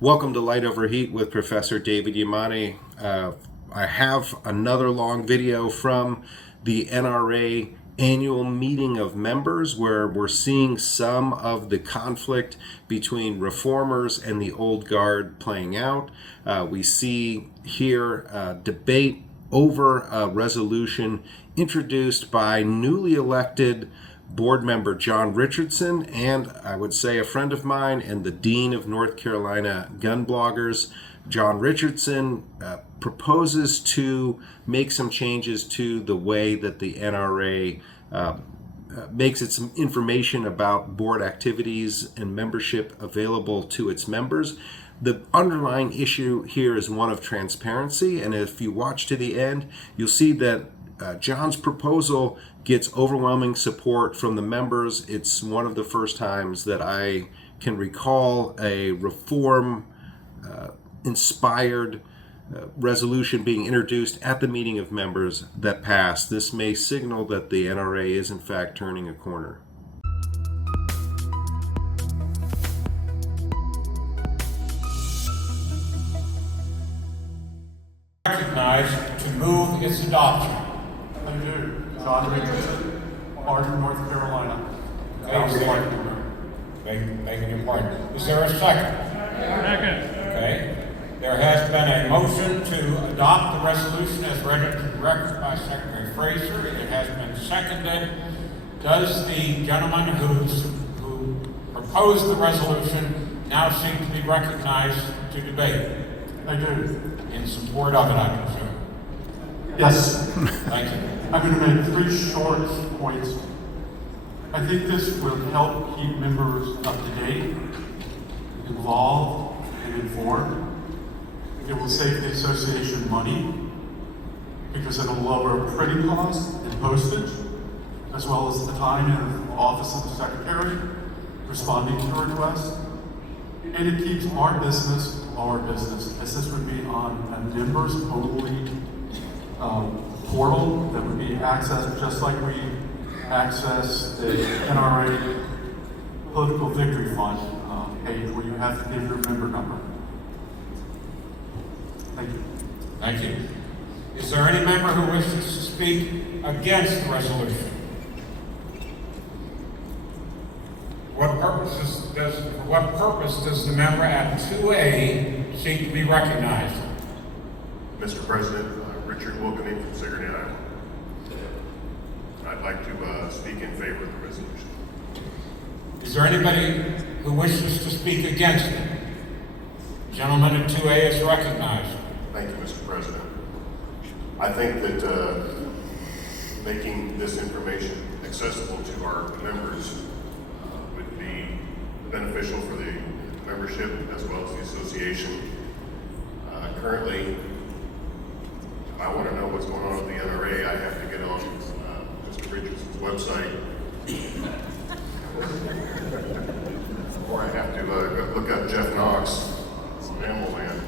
Welcome to Light Over Heat with Professor David Yamane. I have another long video from the NRA annual meeting of members where we're seeing some of the conflict between reformers and the old guard playing out. We see here debate over a resolution introduced by newly elected board member John Richardson, and I would say a friend of mine and the Dean of North Carolina Gun Bloggers. John Richardson proposes to make some changes to the way that the NRA makes its information about board activities and membership available to its members. The underlying issue here is one of transparency, and if you watch to the end, you'll see that John's proposal gets overwhelming support from the members. It's one of the first times that I can recall a reform-inspired resolution being introduced at the meeting of members that passed. This may signal that the NRA is in fact turning a corner. Recognized to move its adoption. I do. John Richardson, Arden, North Carolina. Begging your pardon. Is there a second? Second. Okay. There has been a motion to adopt the resolution as read into the record by Secretary Fraser. It has been seconded. Does the gentleman who proposed the resolution now seek to be recognized to debate? I do. In support of it, I presume. Yes. Thank you. I'm going to make 3 short points. I think this will help keep members up to date, involved, and informed. It will save the association money because it'll lower printing costs and postage, as well as the time in the office of the secretary responding to requests. And it keeps our business our business, as this would be on a members only portal that would be accessed just like we access the NRA Political Victory Fund page where you have to give your member number. Thank you. Thank you. Is there any member who wishes to speak against the resolution? For what purpose does the member at 2A seek to be recognized? Mr. President, Richard Wilkening from Sigourney, Iowa. I'd like to speak in favor of the resolution. Is there anybody who wishes to speak against it? Gentleman at 2A is recognized. Thank you, Mr. President. I think that making this information accessible to our members would be beneficial for the membership as well as the association. Currently, if I want to know what's going on with the NRA, I have to get on Mr. Richardson's website, or I have to look up Jeff Knox on Animal Land,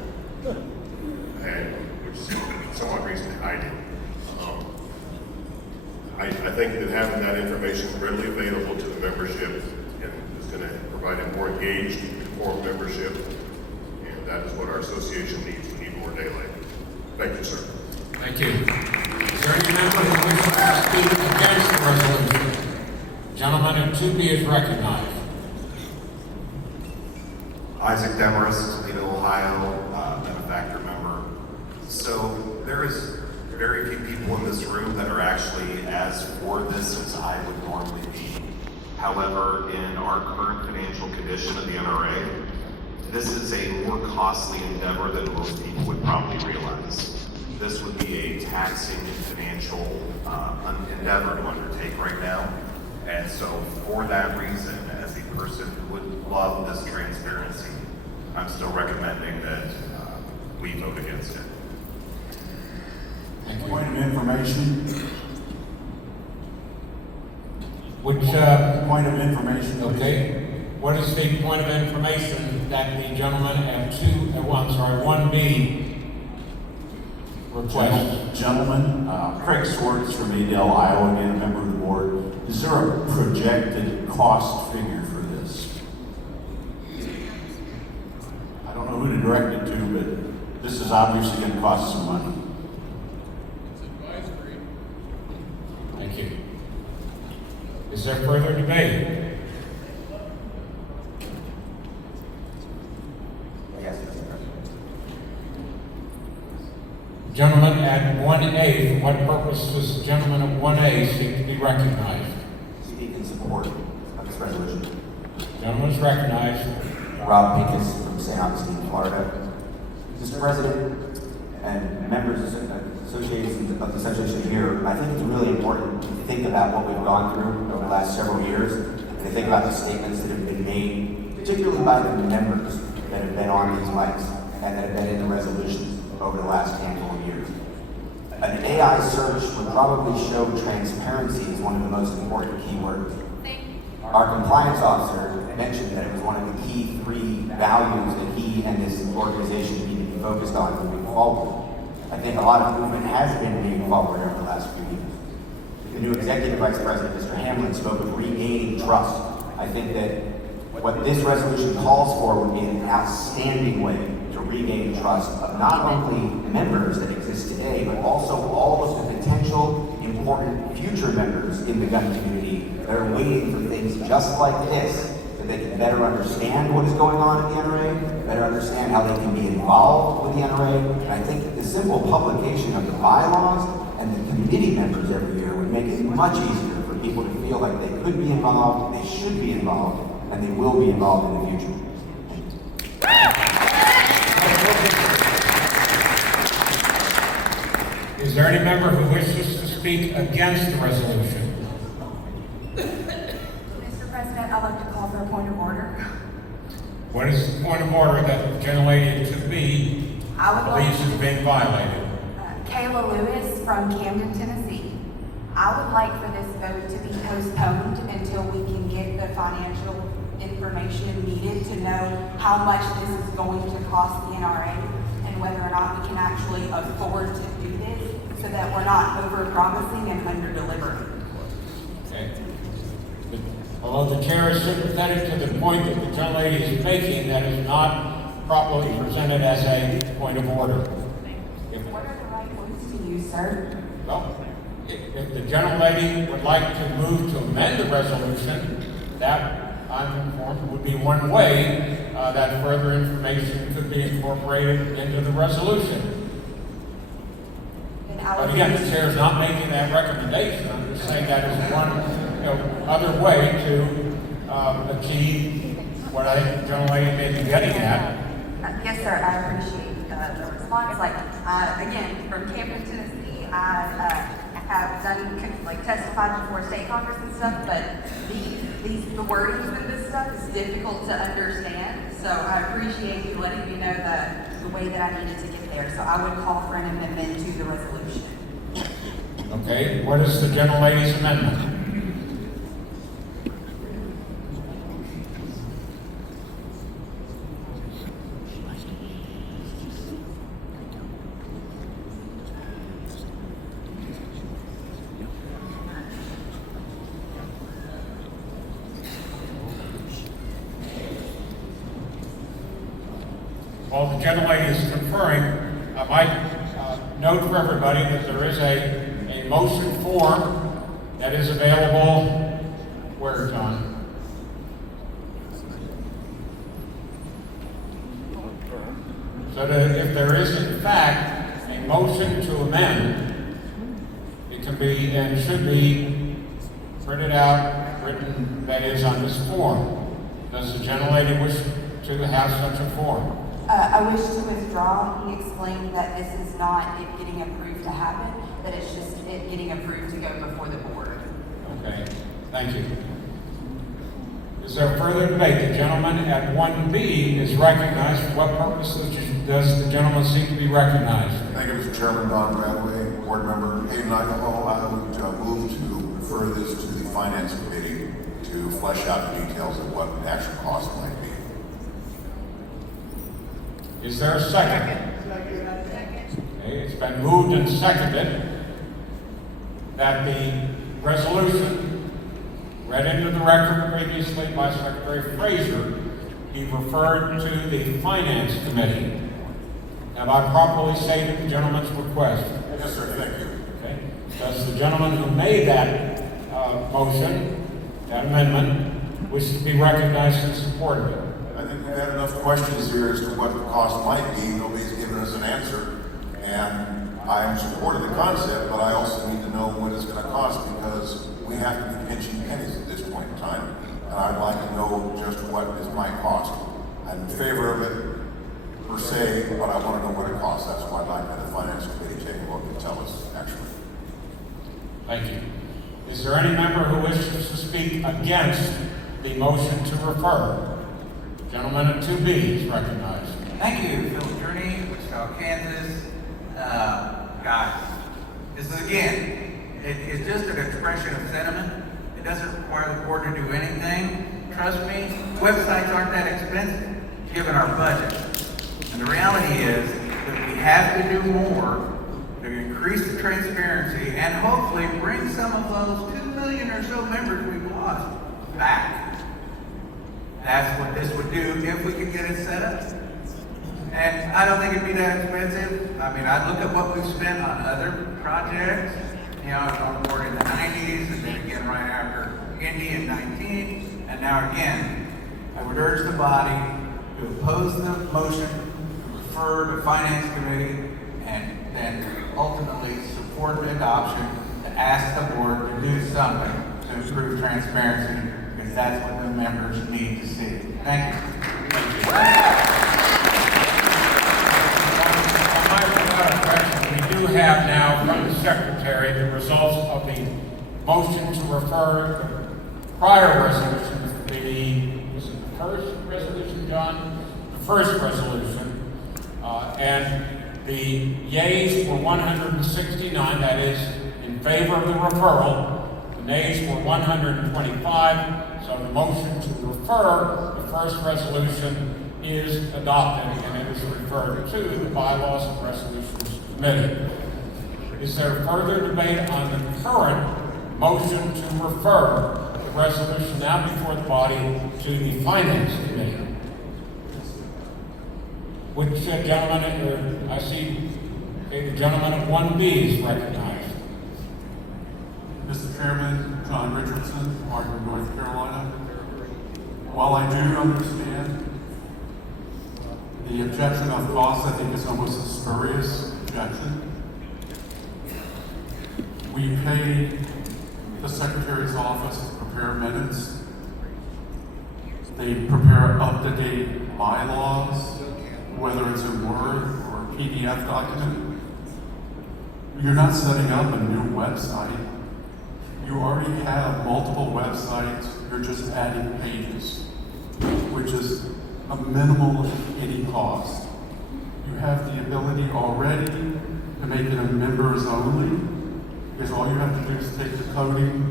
and which is somewhat recently I did. I think that having that information readily available to the membership is going to provide a more engaged, informed membership, and that is what our association needs. We need more daylight. Thank you, sir. Thank you. Is there any member who wishes to speak against the resolution? Gentleman at 2B is recognized. Isaac Demarest, Toledo, Ohio, benefactor member. So there is very few people in this room that are actually as for this as I would normally be. However, in our current financial condition of the NRA, this is a more costly endeavor than most people would probably realize. This would be a taxing financial endeavor to undertake right now. And so for that reason, as a person who would love this transparency, I'm still recommending that we vote against it. Point of information. Which, Point of information. okay. What is the point of information that the gentleman at 1B requests? Gentlemen, Craig Swartz from Adel, Iowa, again, a member of the board. Is there a projected cost figure for this? I don't know who directed to, but this is obviously going to cost some money. Thank you. Is there further debate? Yes, Mr. President. Gentleman at 1A, for what purpose does the gentleman at 1A seek to be recognized? Speak in support of this resolution. Gentleman is recognized. Rob Pincus from St. Augustine, Florida. Mr. President, and members of the association here, I think it's really important to think about what we've gone through over the last several years, and to think about the statements that have been made, particularly by the members that have been on these mics and that have been in the resolutions over the last handful of years. An AI search would probably show transparency as one of the most important keywords. Our compliance officer mentioned that it was one of the key 3 values that he and this organization need to be focused on moving forward. I think a lot of movement has been moving forward over the last few years. The new Executive Vice President, Mr. Hamlin, spoke of regaining trust. I think that what this resolution calls for would be an outstanding way to regain trust of not only members that exist today, but also all of the potential important future members in the gun community that are waiting for things just like this, so they can better understand what is going on at the NRA, better understand how they can be involved with the NRA. And I think that the simple publication of the bylaws and the committee members every year would make it much easier for people to feel like they could be involved, they should be involved, and they will be involved in the future. Is there any member who wishes to speak against the resolution? Mr. President, I'd like to call for a point of order. What is the point of order that the gentlelady to be believes is being violated? Kayla Lewis from Camden, Tennessee. I would like for this vote to be postponed until we can get the financial information needed to know how much this is going to cost the NRA and whether or not we can actually afford to do this so that we're not over-promising and under-delivering. Okay. Although the chair is sympathetic to the point that the gentlelady is making, that is not properly presented as a point of order. What are the right words to use, sir? Well, if the gentlelady would like to move to amend the resolution, that, I'm informed, would be one way that further information could be incorporated into the resolution. But again, the chair is not making that recommendation. I'm just saying that is one other way to achieve what I think the gentlelady may be getting at. Yes, sir. I appreciate the response. Again, from Camden, Tennessee, I have done testified before state congress and stuff, but the wordings of this stuff is difficult to understand. So I appreciate you letting me know the way that I needed to get there. So I would call for an amendment to the resolution. Okay, what is the gentlelady's amendment? While the gentlelady is conferring, I might note for everybody that there is a motion form that is available. Where, John? So that if there is in fact a motion to amend, it can be and should be printed out, written, that is on this form. Does the gentlelady wish to have such a form? I wish to withdraw. He explained that this is not it getting approved to happen, that it's just it getting approved to go before the board. Okay, thank you. Is there further debate? The gentleman at 1B is recognized. For what purpose does the gentleman seek to be recognized? Thank you, Mr. Chairman. Don Bradway, board member, Hayden, Idaho. I would move to refer this to the Finance Committee to flesh out the details of what the actual cost might be. Is there a second? Okay, it's been moved and seconded that the resolution read into the record previously by Secretary Fraser be referred to the Finance Committee. Have I properly stated the gentleman's request? Yes, sir, thank you. Okay. Does the gentleman who made that motion, that amendment, wish to be recognized and supported? I think we've had enough questions here as to what the cost might be. Nobody's given us an answer. And I am supportive of the concept, but I also need to know what it's going to cost because we have to be pinching pennies at this point in time. And I'd like to know just what is my cost. I'm in favor of it per se, but I want to know what it costs. That's why I'd like the Finance Committee take a look and tell us actually. Thank you. Is there any member who wishes to speak against the motion to refer? Gentleman at 2B is recognized. Thank you, Phil Journey, Wichita, Kansas. Guys, this is again, it's just an expression of sentiment. It doesn't require the board to do anything. Trust me, websites aren't that expensive, given our budget. And the reality is that we have to do more to increase the transparency and hopefully bring some of those 2 million or so members we've lost back. That's what this would do if we could get it set up. And I don't think it'd be that expensive. I mean, I look at what we've spent on other projects. You know, I was on board in the 90s and then again right after Indy in 19. And now again, I would urge the body to oppose the motion, to refer to Finance Committee, and then ultimately support the adoption to ask the board to do something to improve transparency because that's what the members need to see. Thank you. We do have now from the Secretary the results of the motion to refer the prior resolution, was it the first resolution, John? The first resolution. And the yeas were 169, that is, in favor of the referral. The nays were 125, so the motion to refer the first resolution is adopted and it is referred to the Bylaws and Resolutions Committee. Is there further debate on the current motion to refer the resolution now before the body to the Finance Committee? Which gentleman, I see the gentleman of 1B is recognized. Mr. Chairman, John Richardson, Arden, North Carolina. While I do understand the objection of cost, I think it's almost a spurious objection. We pay the Secretary's office to prepare minutes. They prepare up-to-date bylaws, whether it's in Word or a PDF document. You're not setting up a new website. You already have multiple websites. You're just adding pages, which is a minimal, if any, cost. You have the ability already to make it a members only, because all you have to do is take the coding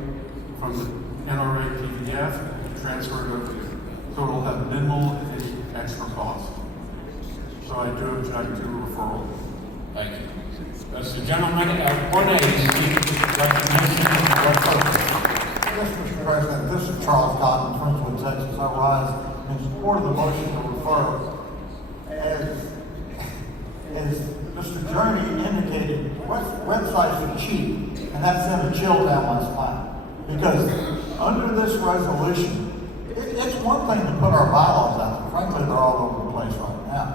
from the NRA PDF and transfer it over to you. So it'll have minimal, if any, extra cost. So I do object to referral. Thank you. Does the gentleman of 1A speak to the recommendation of referral? Yes, Mr. President, this is Charles Cotton, Friendswood, Texas. I rise in support of the motion to refer. As Mr. Journey indicated, websites are cheap, and that sent a chill down my spine. Because under this resolution, it's one thing to put our bylaws out there. Frankly, they're all over the place right now.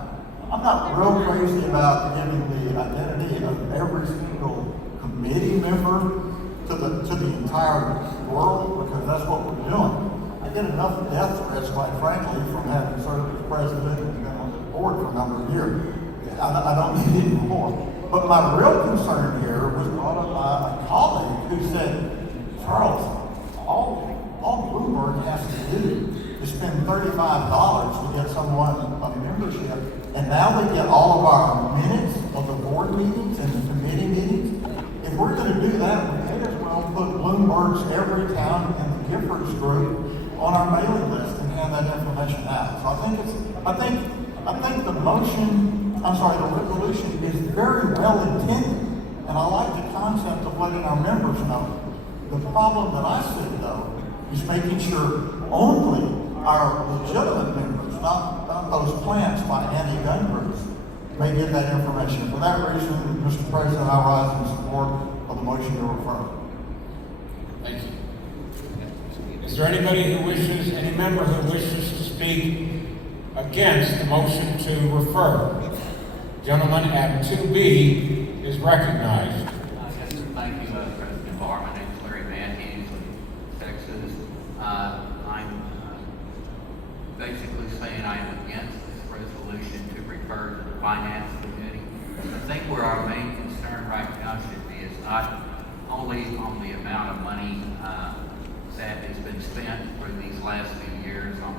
I'm not real crazy about giving the identity of every single committee member to the entire world, because that's what we're doing. I get enough death threats, quite frankly, from having served as president and been on the board for a number of years. I don't need any more. But my real concern here was brought up by a colleague who said, Charles, all Bloomberg has to do is spend $35 to get someone a membership, and now they get all of our minutes of the board meetings and the committee meetings. If we're going to do that, we may as well put Bloomberg's every town in the Giffords group on our mailing list and hand that information out. So I think the resolution is very well intended, and I like the concept of letting our members know. The problem that I see, though, is making sure only our legitimate members not those plants by anti-gun groups, may get that information. For that reason, Mr. President, I rise in support of the motion to refer. Thank you. Is there anybody any member who wishes to speak against the motion to refer? Gentleman at 2B is recognized. Yes, thank you, President Barr. My name is Larry Matthews of Texas. I'm basically saying I am against this resolution to refer to the Finance Committee. I think where our main concern right now should be is not only on the amount of money that has been spent for these last few years on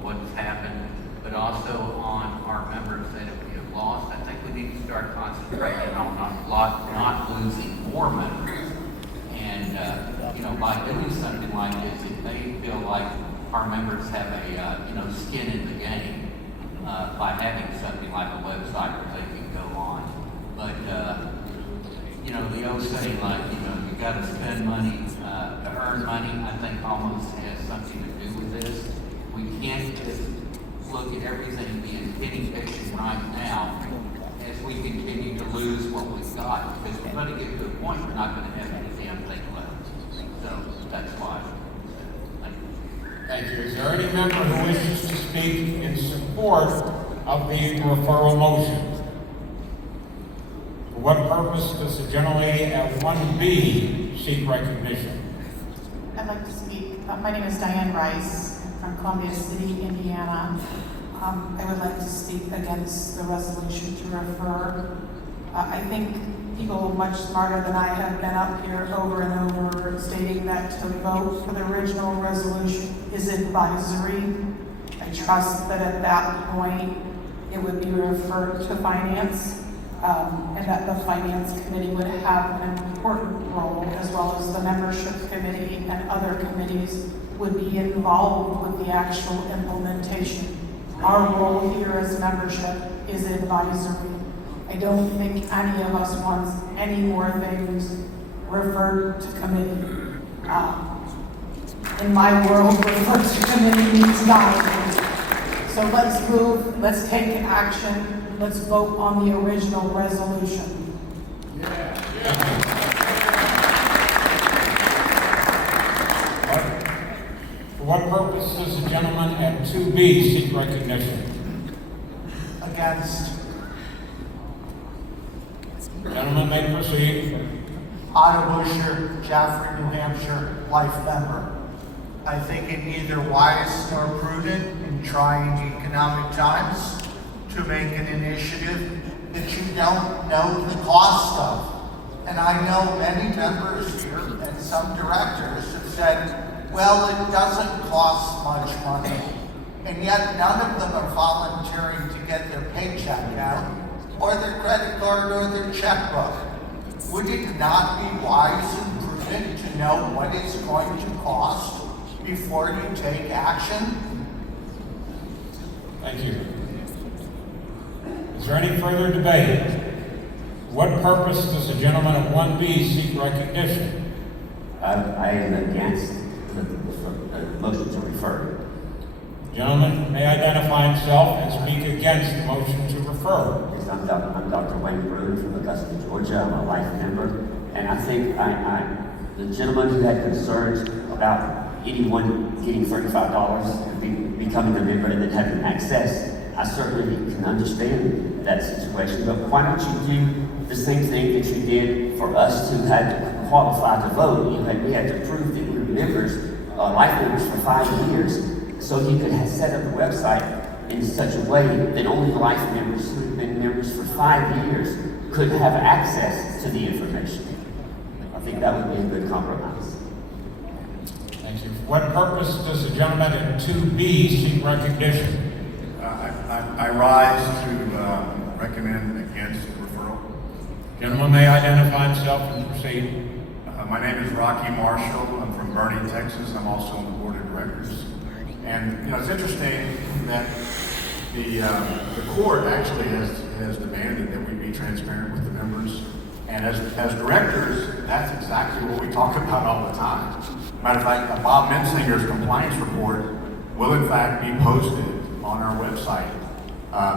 what's happened, but also on our members that have lost. I think we need to start concentrating on not losing more members. And, by doing something like this, if they feel like our members have a, skin in the game, by having something like a website where they can go on. But, the old saying like, you got to spend money to earn money, I think almost has something to do with this. We can't just look at everything being penny fishing right now as we continue to lose what we've got, because we're going to get to a point we're not going to have any damn thing left. So that's why. Thank you. Is there any member who wishes to speak in support of the referral motion? For what purpose does the gentle lady at 1B seek recognition? I'd like to speak. My name is Diane Rice from Columbia City, Indiana. I would like to speak against the resolution to refer. I think people much smarter than I have been up here over and over stating that to vote for the original resolution is advisory. I trust that at that point it would be referred to finance, and that the finance committee would have an important role, as well as the membership committee and other committees would be involved with the actual implementation. Our role here as membership is advisory. I don't think any of us wants any more things referred to committee. In my world, referred to committee means dying. So let's move, let's take action, let's vote on the original resolution. For what purpose does the gentleman at 2B seek recognition? Against. Gentleman may proceed. Otto Busher, Jaffrey, New Hampshire, life member. I think it neither wise nor prudent in trying economic times to make an initiative that you don't know the cost of. And I know many members here and some directors have said, well, it doesn't cost much money. And yet none of them are volunteering to get their paycheck out, or their credit card, or their checkbook. Would it not be wise and prudent to know what it's going to cost before you take action? Thank you. Is there any further debate? What purpose does the gentleman at 1B seek recognition? I am against the motion to refer. Gentleman may identify himself and speak against the motion to refer. Yes, I'm Dr. Wayne Bruin from Augusta, Georgia. I'm a life member. And I think the gentleman who had concerns about anyone getting $35 and becoming a member and then having access, I certainly can understand that situation. But why don't you do the same thing that you did for us who had qualified to vote? We had to prove that we were members, life members for 5 years. So you could have set up the website in such a way that only the life members who have been members for 5 years could have access to the information. I think that would be a good compromise. Thank you. For what purpose does the gentleman at 2B seek recognition? I rise to recommend against referral. Gentleman may identify himself and proceed. My name is Rocky Marshall. I'm from Bernie, Texas. I'm also on the board of directors. And it's interesting that the court actually has demanded that we be transparent with the members. And as directors, that's exactly what we talk about all the time. Matter of fact, Bob Mensinger's compliance report will in fact be posted on our website.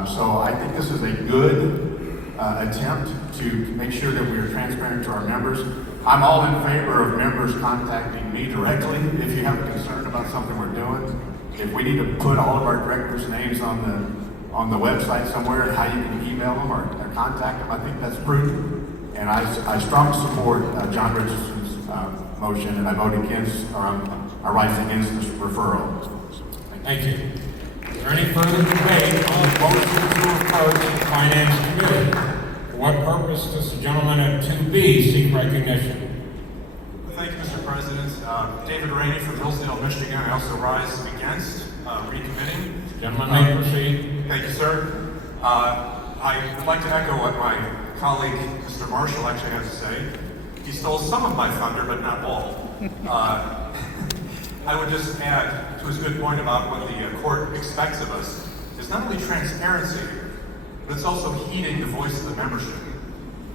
So I think this is a good attempt to make sure that we are transparent to our members. I'm all in favor of members contacting me directly if you have a concern about something we're doing. If we need to put all of our directors' names on the website somewhere and how you can email them or contact them, I think that's prudent. And I strongly support John Richardson's motion, and I vote against, or I rise against this referral. Thank you. Is there any further debate on the motion to refer to the Finance Committee? For what purpose does the gentleman at 2B seek recognition? Thank you, Mr. President. David Rainey from Hillsdale, Michigan. I also rise against recommitting. Gentleman may proceed. Thank you, sir. I would like to echo what my colleague, Mr. Marshall, actually has to say. He stole some of my thunder, but not all. I would just add to his good point about what the court expects of us is not only transparency, but it's also heeding the voice of the membership.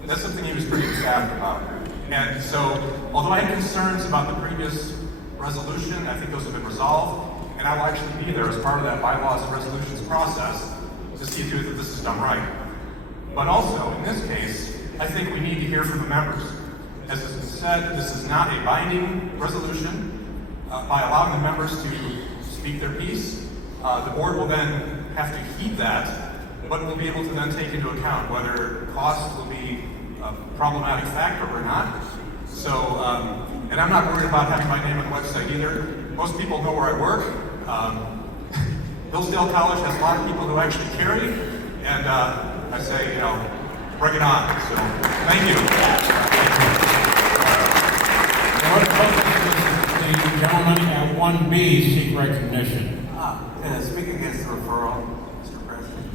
And that's something he was pretty emphatic about. And so, although I had concerns about the previous resolution, I think those have been resolved, and I will actually be there as part of that bylaws and resolutions process to see to it that this is done right. But also, in this case, I think we need to hear from the members. As has been said, this is not a binding resolution. By allowing the members to speak their piece, the board will then have to heed that, but will be able to then take into account whether cost will be a problematic factor or not. So, and I'm not worried about having my name on the website either. Most people know where I work. Hillsdale College has a lot of people who actually carry, and I say, bring it on. So, thank you. What purpose does the gentleman at 1B seek recognition? Speak against the referral, Mr. President.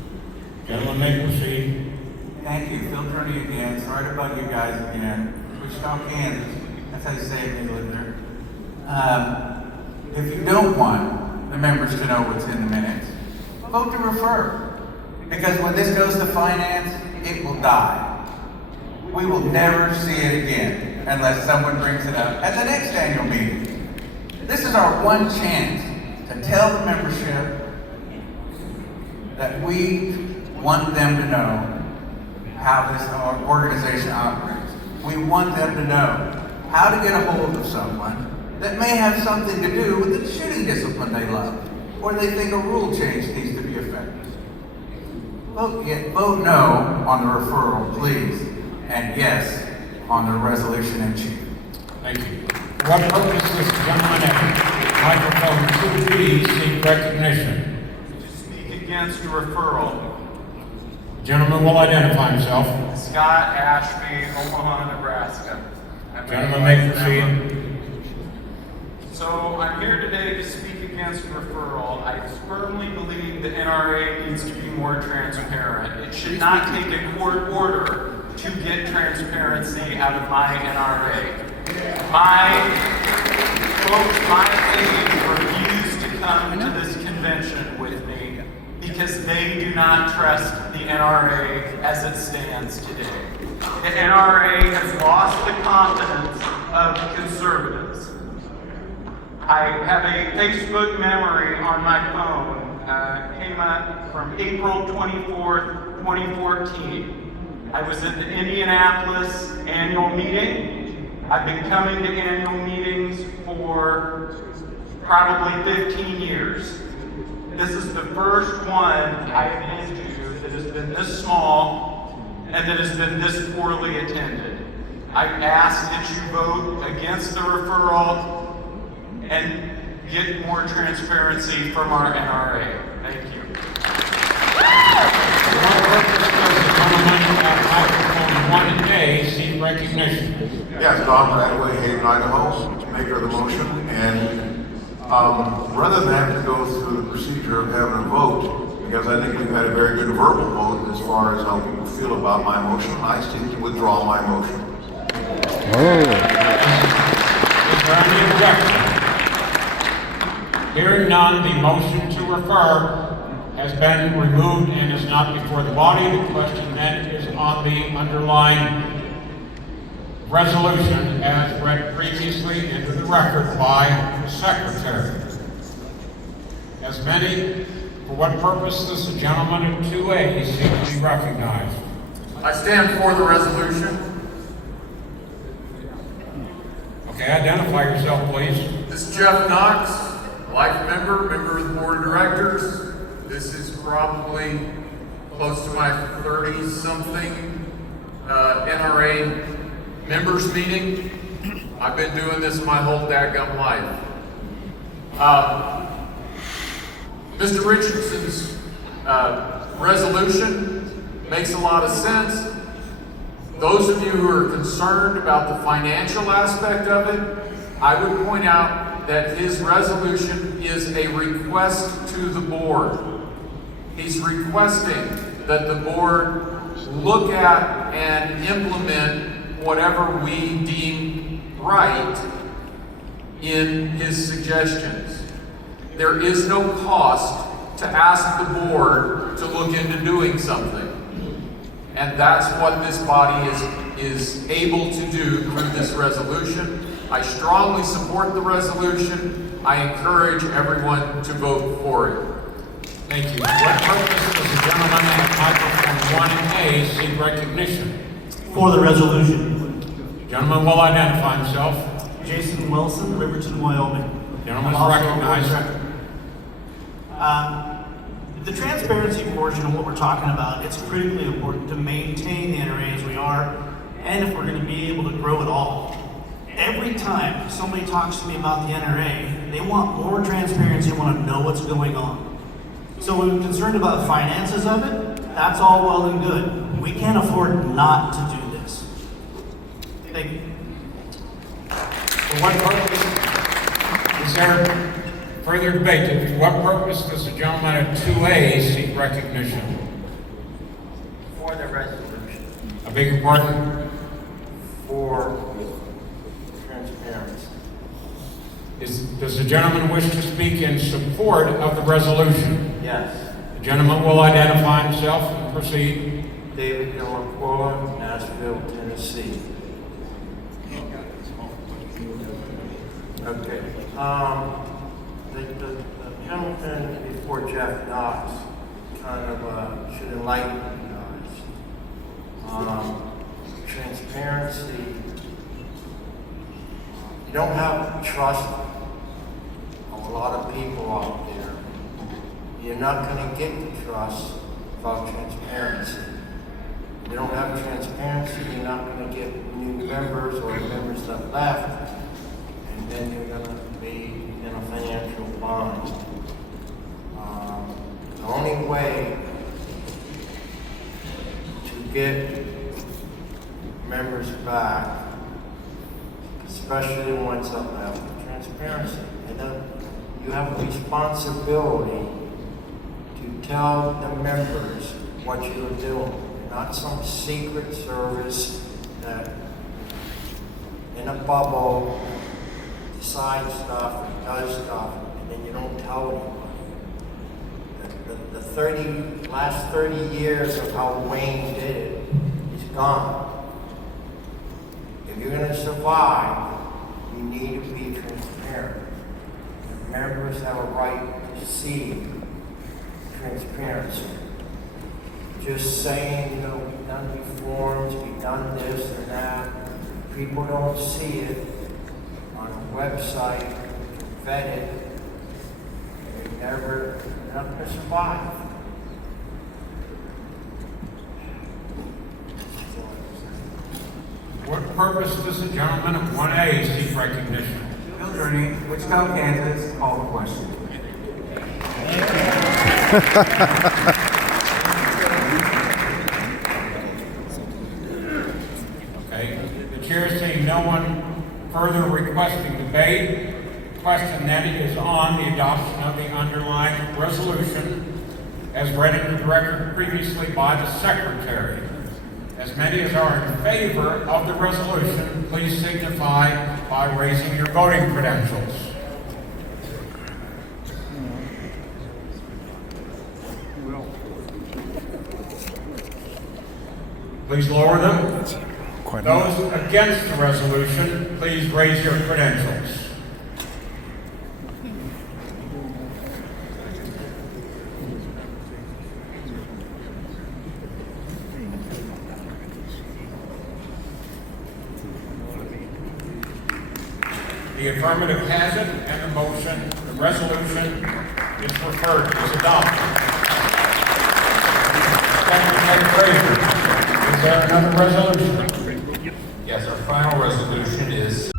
Gentleman may proceed. Thank you. Phil Turney again. Sorry to bug you guys again. Wichita, Kansas. That's how you say it when you live there. If you don't want the members to know what's in the minutes, vote to refer. Because when this goes to finance, it will die. We will never see it again unless someone brings it up at the next annual meeting. This is our one chance to tell the membership that we want them to know how this organization operates. We want them to know how to get a hold of someone that may have something to do with the shooting discipline they love, or they think a rule change needs to be effective. Vote no on the referral, please, and yes on the resolution in chief. Thank you. For what purpose does the gentleman at microphone 2B seek recognition? To speak against the referral. The gentleman will identify himself. Scott Ashby, Omaha, Nebraska. Gentleman may proceed. So I'm here today to speak against referral. I firmly believe the NRA needs to be more transparent. It should not take a court order to get transparency out of my NRA. My folks, my aides refuse to come to this convention with me because they do not trust the NRA as it stands today. The NRA has lost the confidence of conservatives. I have a Facebook memory on my phone, came up from April 24th, 2014. I was at the Indianapolis annual meeting. I've been coming to annual meetings for probably 15 years. This is the first one I've been to that has been this small and that has been this poorly attended. I ask that you vote against the referral and get more transparency from our NRA. Thank you. Microphone 1A seek recognition. Yes, Don Bradway, Hayden, Idaho, maker of the motion, and rather than have to go through the procedure of having a vote, because I think we've had a very good verbal vote as far as how people feel about my motion, I seek to withdraw my motion. Is there any objection? Hearing none, the motion to refer has been removed and is not before the body. The question then is on the underlying resolution as read previously into the record by the Secretary. As many For what purpose does the gentleman in 2A seek to be recognized? I stand for the resolution. Okay, identify yourself, please. This is Jeff Knox, life member of the Board of Directors. This is probably close to my 30-something NRA members meeting. I've been doing this my whole dadgum life. Mr. Richardson's resolution makes a lot of sense. Those of you who are concerned about the financial aspect of it, I would point out that his resolution is a request to the board. He's requesting that the board look at and implement whatever we deem right in his suggestions. There is no cost to ask the board to look into doing something. And that's what this body is able to do through this resolution. I strongly support the resolution. I encourage everyone to vote for it. Thank you. What purpose does the gentleman at microphone 1A seek recognition? For the resolution. The gentleman will identify himself. Jason Wilson, Richardson, Wyoming. Gentleman is recognized. The transparency portion of what we're talking about, it's critically important to maintain the NRA as we are, and if we're going to be able to grow at all. Every time somebody talks to me about the NRA, they want more transparency, they want to know what's going on. So when we're concerned about the finances of it, that's all well and good. We can't afford not to do this. Thank you. For what purpose is there further debate? For what purpose does the gentleman at 2A seek recognition? For the resolution. I beg your pardon? For transparency. Does the gentleman wish to speak in support of the resolution? Yes. The gentleman will identify himself and proceed. David Delacour, Nashville, Tennessee. Okay. The gentleman before Jeff Knox kind of should enlighten you guys. Transparency. You don't have trust of a lot of people out there. You're not going to get the trust without transparency. If you don't have transparency, you're not going to get new members or members that left, and then you're going to be in a financial bind. The only way to get members back, especially the ones that left, transparency. And then you have a responsibility to tell the members what you're doing, not some secret service that in a bubble decides stuff and does stuff, and then you don't tell anyone. The last 30 years of how Wayne did it is gone. If you're going to survive, you need to be transparent. The members have a right to see transparency. Just saying, you know, we've done reforms, we've done this and that. People don't see it on a website, vet it. They're not going to survive. What purpose does the gentleman of 1A seek recognition? Bill Gurney, Wichita, Kansas, call the question. Okay. The chair seeing no one further requesting debate, question then is on the adoption of the underlying resolution as read into the record previously by the secretary. As many as are in favor of the resolution, please signify by raising your voting credentials. Please lower them. Those against the resolution, please raise your credentials. The affirmative has it, and the motion, the resolution is referred, is adopted. Thank you, Mr. Fraser. Is there another resolution? Yes, our final resolution is